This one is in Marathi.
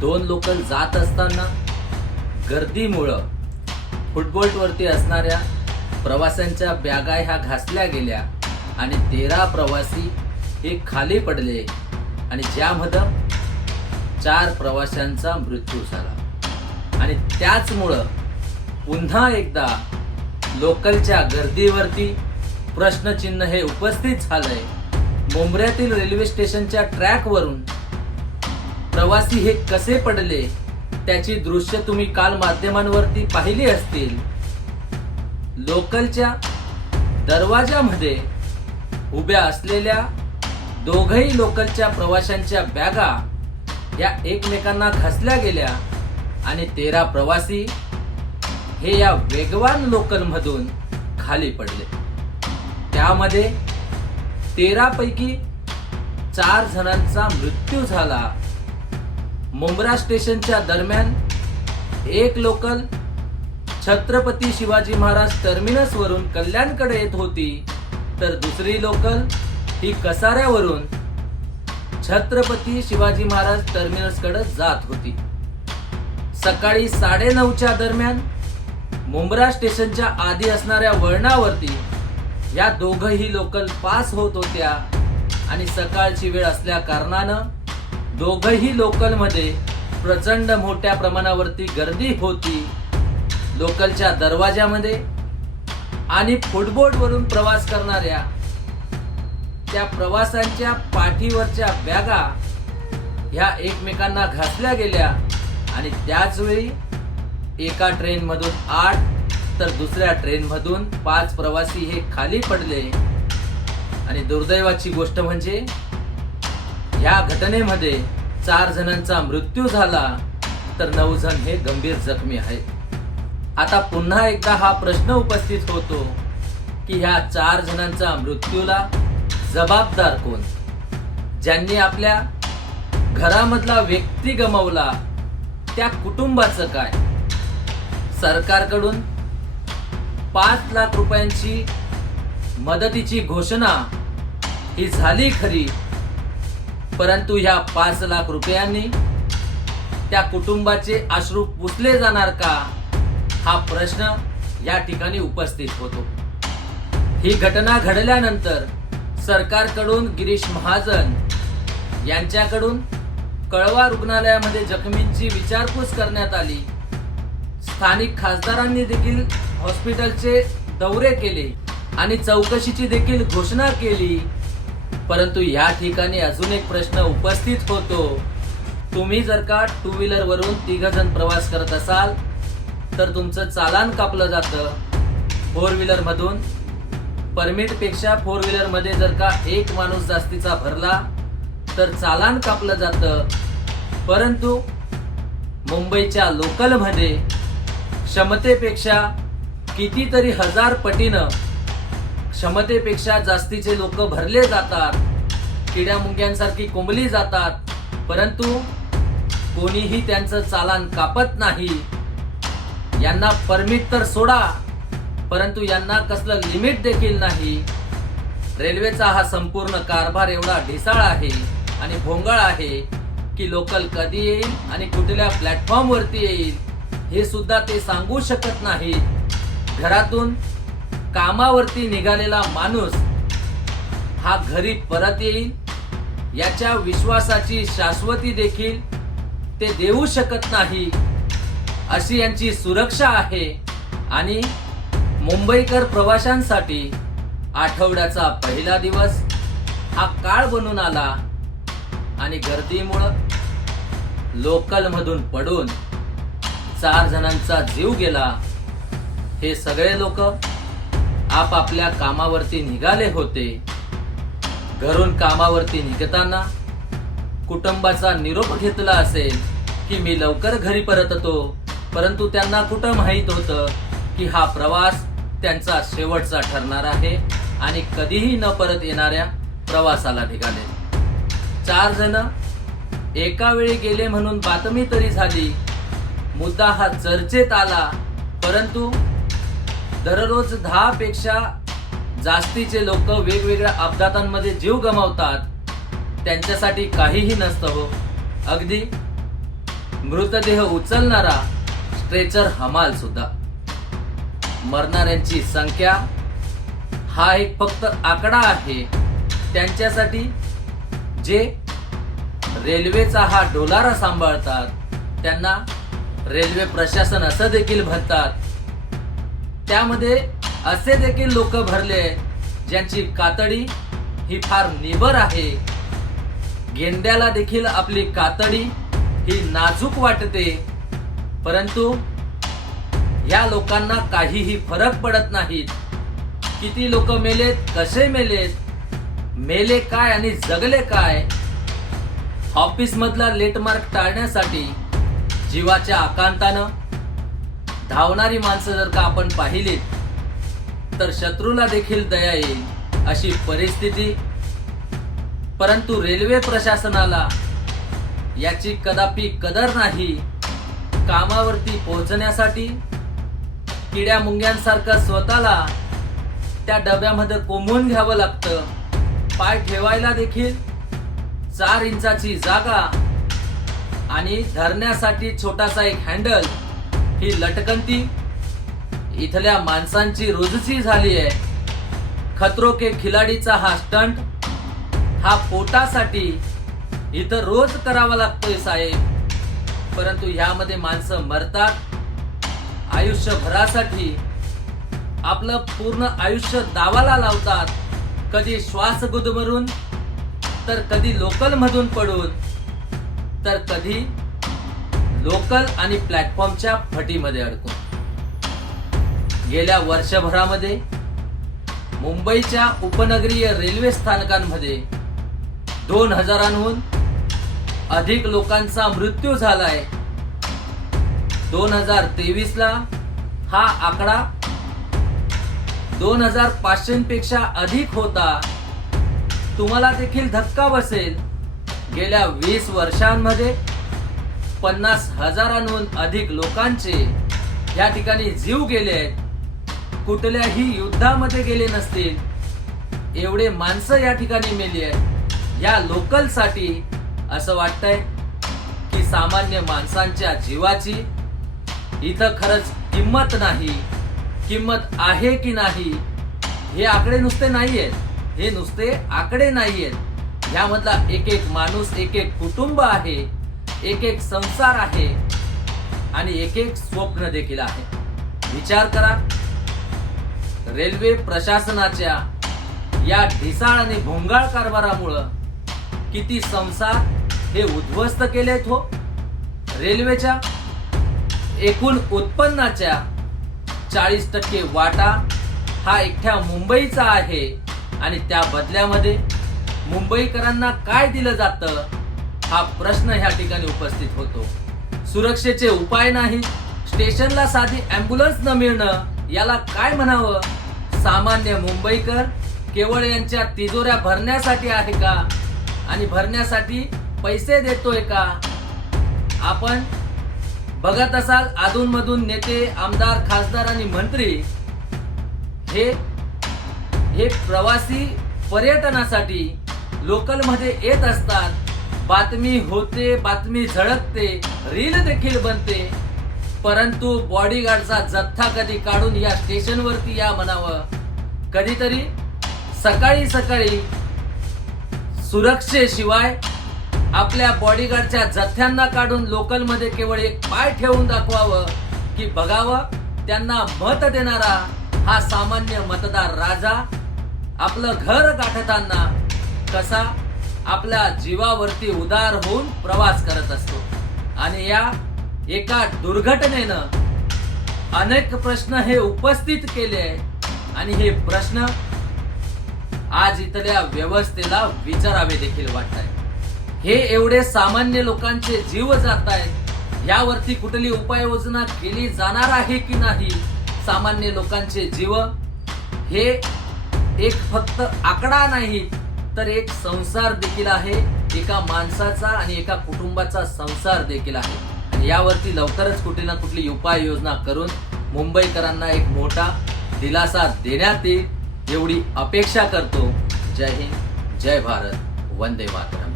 दोन लोकल जात असताना गर्दीमुळं फुटबॉलवरती असणाऱ्या प्रवाशांच्या बॅगा ह्या घासल्या गेल्या आणि तेरा प्रवासी हे खाली पडले आणि ज्यामध्ये चार प्रवाशांचा मृत्यू झाला. आणि त्याचमुळं पुन्हा एकदा लोकलच्या गर्दीवरती प्रश्नचिन्ह हे उपस्थित झालंय. मुंबऱ्यातील रेल्वे स्टेशनच्या ट्रॅकवरून प्रवासी हे कसे पडले त्याची दृश्य तुम्ही काल माध्यमांवरती पाहिली असतील. लोकलच्या दरवाजामध्ये उभ्या असलेल्या दोघही लोकलच्या प्रवाशांच्या बॅगा या एकमेकांना घासल्या गेल्या आणि तेरा प्रवासी हे या वेगवान लोकल मधून खाली पडले. त्यामध्ये तेरा पैकी चार जणांचा मृत्यू झाला. मुंब्रा स्टेशनच्या दरम्यान एक लोकल छत्रपती शिवाजी महाराज टर्मिनस वरून कल्याणकडे येत होती तर दुसरी लोकल ही कसाऱ्यावरून छत्रपती शिवाजी महाराज टर्मिनसकडे जात होती. सकाळी साडे नऊच्या दरम्यान मुंब्रा स्टेशनच्या आधी असणाऱ्या वळणावरती या दोघही लोकल पास होत होत्या आणि सकाळची वेळ असल्या कारणानं दोघही लोकलमध्ये प्रचंड मोठ्या प्रमाणावरती गर्दी होती लोकलच्या दरवाजामध्ये आणि फुटबोट वरून प्रवास करणाऱ्या त्या प्रवासांच्या पाठीवरच्या बॅगा ह्या एकमेकांना घासल्या गेल्या आणि त्याच वेळी एका ट्रेन मधून आठ तर दुसऱ्या ट्रेन मधून पाच प्रवासी हे खाली पडले. आणि दुर्दैवाची गोष्ट म्हणजे या घटनेमध्ये चार जणांचा मृत्यू झाला तर नऊ जण हे गंभीर जखमी आहेत. आता पुन्हा एकदा हा प्रश्न उपस्थित होतो की ह्या चार जणांचा मृत्यूला जबाबदार कोण? ज्यांनी आपल्या घरामधला व्यक्ती गमावला त्या कुटुंबाचं काय? सरकारकडून पाच लाख रुपयांची मदतीची घोषणा ही झाली खरी? परंतु ह्या पाच लाख रुपयांनी त्या कुटुंबाचे अश्रू पुसले जाणार का? हा प्रश्न या ठिकाणी उपस्थित होतो. ही घटना घडल्यानंतर सरकारकडून गिरीश महाजन यांच्याकडून कळवा रुग्णालयामध्ये जखमींची विचारपूस करण्यात आली. स्थानिक खासदारांनी देखील हॉस्पिटलचे दौरे केले आणि चौकशीची देखील घोषणा केली. परंतु या ठिकाणी अजून एक प्रश्न उपस्थित होतो. तुम्ही जर का टू व्हीलर वरून तिघ जण प्रवास करत असाल तर तुमचं चालान कापलं जातं फोर व्हीलर मधून. परमिटपेक्षा फोर व्हीलरमध्ये जर का एक माणूस जास्तीचा भरला तर चालान कापलं जातं. परंतु मुंबईच्या लोकलमध्ये क्षमतेपेक्षा कितीतरी हजार पटीनं क्षमतेपेक्षा जास्तीचे लोक भरले जातात. किड्या मुंग्यांसारखी कोंबली जातात. परंतु कोणीही त्यांचं चालान कापत नाही. यांना परमिट तर सोडा परंतु यांना कसलं लिमिट देखील नाही. रेल्वेचा हा संपूर्ण कारभार एवढा ढिसाळ आहे आणि भोंगळ आहे की लोकल कधी येईल आणि कुठल्या प्लॅटफॉर्मवरती येईल हे सुद्धा ते सांगू शकत नाहीत. घरातून कामावरती निघालेला माणूस हा घरी परत येईल? याच्या विश्वासाची शाश्वती देखील ते देऊ शकत नाही अशी यांची सुरक्षा आहे आणि मुंबईकर प्रवाशांसाठी आठवड्याचा पहिला दिवस हा काळ बनून आला आणि गर्दीमुळं लोकलमधून पडून चार जणांचा जीव गेला. हे सगळे लोक आपापल्या कामावरती निघाले होते. घरून कामावरती निघताना कुटुंबाचा निरोप घेतला असेल की मी लवकर घरी परततो. परंतु त्यांना कुठं माहीत होतं की हा प्रवास त्यांचा शेवटचा ठरणार आहे आणि कधीही न परत येणाऱ्या प्रवासाला निघाले. चार जण एका वेळी गेले म्हणून बातमी तरी झाली. मुद्दा हा चर्चेत आला परंतु दररोज दहा पेक्षा जास्तीचे लोक वेगवेगळ्या अपघातांमध्ये जीव गमावतात. त्यांच्यासाठी काहीही नसतं हो. अगदी मृतदेह उचलणारा स्ट्रेचर हमाल सुद्धा. मरणाऱ्यांची संख्या हा एक फक्त आकडा आहे. त्यांच्यासाठी जे रेल्वेचा हा डोलारा सांभाळतात त्यांना रेल्वे प्रशासन असं देखील म्हणतात त्यामध्ये असे देखील लोक भरले ज्यांची कातडी ही फार निबर आहे. गेंड्याला देखील आपली कातडी ही नाजूक वाटते. परंतु या लोकांना काहीही फरक पडत नाहीत. किती लोक मेलेत कसे मेलेत मेले काय आणि जगले काय ऑफिस मधला लेट मार्क टाळण्यासाठी जीवाच्या आकांतानं धावणारी माणसं जर का आपण पाहिलीत तर शत्रूला देखील दया येईल अशी परिस्थिती. परंतु रेल्वे प्रशासनाला याची कदापि कदर नाही कामावरती पोहोचण्यासाठी. किड्या मुंग्यांसारखं स्वतःला त्या डब्यामध्ये कोंबून घ्यावं लागतं. पाय ठेवायला देखील चार इंचाची जागा आणि धरण्यासाठी छोटासा एक हँडल. ही लटकंती इथल्या माणसांची रोजची झाली आहे. खतरो के खिलाडीचा हा स्टंट हा पोटासाठी इथं रोज करावा लागतोय साहेब. परंतु ह्यामध्ये माणसं मरतात. आयुष्यभरासाठी आपलं पूर्ण आयुष्य दावाला लावतात. कधी श्वास गुदमरून तर कधी लोकल मधून पडून तर कधी लोकल आणि प्लॅटफॉर्मच्या फटीमध्ये अडकून. गेल्या वर्षभरामध्ये मुंबईच्या उपनगरीय रेल्वे स्थानकांमध्ये दोन हजारांहून अधिक लोकांचा मृत्यू झालाय. दोन हजार तेवीस ला हा आकडा दोन हजार पाचशेपेक्षा अधिक होता. तुम्हाला देखील धक्का बसेल. गेल्या वीस वर्षांमध्ये पन्नास हजारांहून अधिक लोकांचे या ठिकाणी जीव गेले आहेत. कुठल्याही युद्धामध्ये गेले नसतील. एवढे माणसं या ठिकाणी मेली आहेत. या लोकलसाठी असं वाटतंय की सामान्य माणसांच्या जीवाची इथं खरंच किंमत नाही. किंमत आहे की नाही? हे आकडे नुसते नाहीयेत. हे नुसते आकडे नाहीयेत. ह्यामधला एक एक माणूस एक एक कुटुंब आहे. एक एक संसार आहे आणि एक एक स्वप्न देखील आहे. विचार करा. रेल्वे प्रशासनाच्या या ढिसाळ आणि भोंगाळ कारभारामुळं किती संसार हे उद्ध्वस्त केलेत हो? रेल्वेच्या एकूण उत्पन्नाच्या चाळीस टक्के वाटा हा एकट्या मुंबईचा आहे आणि त्या बदल्यामध्ये मुंबईकरांना काय दिलं जातं? हा प्रश्न ह्या ठिकाणी उपस्थित होतो. सुरक्षेचे उपाय नाही स्टेशनला साधी अँब्युलन्स न मिळणं याला काय म्हणावं? सामान्य मुंबईकर केवळ यांच्या तिजोऱ्या भरण्यासाठी आहे का? आणि भरण्यासाठी पैसे देतोय का? आपण बघत असाल अधूनमधून नेते आमदार खासदार आणि मंत्री हे हे प्रवासी पर्यटनासाठी लोकलमध्ये येत असतात. बातमी होते बातमी झळकते रील देखील बनते. परंतु बॉडीगार्डचा जथ्था कधी काढून या स्टेशनवरती या म्हणावं? कधीतरी सकाळी सकाळी सुरक्षेशिवाय आपल्या बॉडीगार्डच्या जथ्यांना काढून लोकलमध्ये केवळ एक पाय ठेवून दाखवावं की बघावं त्यांना मत देणारा हा सामान्य मतदार राजा आपलं घर गाठताना कसा आपल्या जीवावरती उदार होऊन प्रवास करत असतो. आणि या एका दुर्घटनेनं अनेक प्रश्न हे उपस्थित केले. आणि हे प्रश्न आज इथल्या व्यवस्थेला विचारावे देखील वाटत आहे हे एवढे सामान्य लोकांचे जीव जात आहेत यावरती कुठली उपाययोजना केली जाणार आहे की नाही? सामान्य लोकांचे जीव हे एक फक्त आकडा नाही तर एक संसार देखील आहे एका माणसाचा आणि एका कुटुंबाचा संसार देखील आहे. आणि यावरती लवकरच कुठे ना कुठली उपाययोजना करून मुंबईकरांना एक मोठा दिलासा देण्यात येईल एवढी अपेक्षा करतो. जय हिंद जय भारत वंदे मातरम.